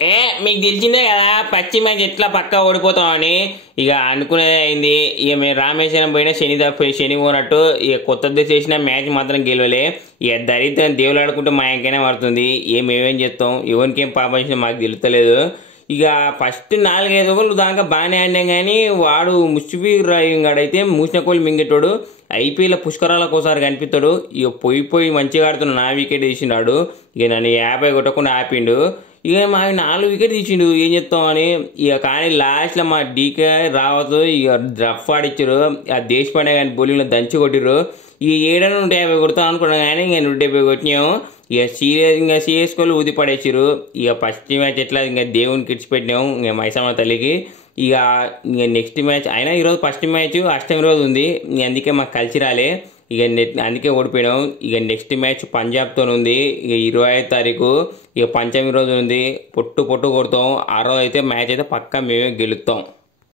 ఏ మీకు తెలిసిందే కదా పచ్చి మ్యాచ్ ఎట్లా పక్కా ఓడిపోతామని. ఇక అనుకునేది అయింది. ఇక మేము రామేశ్వరం పోయినా శని పోనట్టు ఇక కొత్తది చేసిన మ్యాచ్ మాత్రం గెలవలే. ఇక దరిద్రం దేవులు ఆడుకుంటే మా ఇంకైనా పడుతుంది. మేమేం చేస్తాం, ఎవరికి ఏం పాపం చేసినా మాకు తెలుస్తలేదు. ఇక ఫస్ట్ 4-5 ఓవర్లు దాకా బాగానే ఆడినాం, కానీ వాడు ముష్ఫిక్ రహీమ్ గాడైతే మూసిన కోళ్ళు మింగేటోడు. ఐపీఎల్ పుష్కరాలకు ఒకసారి కనిపిస్తాడు. ఇక పోయి మంచిగా ఆడుతున్న నా వికెట్ తీసినాడు. ఇక నన్ను 50 కొట్టకుండా ఆపిండు. ఇక మా 4 వికెట్ తీసిండు, ఏం చెప్తాం అని. ఇక కానీ లాస్ట్లో మా డీకే రావద్దు ఇక రఫ్ ఆడిచ్చారు. ఆ దేశపాండే కానీ బౌలింగ్లో దంచి కొట్టిర్రు. ఇక 150 కొడతాం అనుకున్నాం, కానీ ఇంకా 170 కొట్టినాము. ఇక సీఎస్కోలు ఊది పడేసారు. ఇక ఫస్ట్ మ్యాచ్ ఎట్లా ఇంకా దేవునికి ఇచ్చిపెట్టినాము ఇంకా మైసమ్మ తల్లికి. ఇక నెక్స్ట్ మ్యాచ్ అయినా ఈరోజు ఫస్ట్ మ్యాచ్ అష్టమి రోజు ఉంది, అందుకే మాకు కలిసి రాలే. ఇక అందుకే ఓడిపోయినాం. ఇక నెక్స్ట్ మ్యాచ్ పంజాబ్తో ఉంది. ఇక 25వ తారీఖు ఇక పంచమి రోజు ఉంది. పొట్టు కొడతాం. ఆ రోజు అయితే మ్యాచ్ అయితే పక్కా మేమే గెలుస్తాం.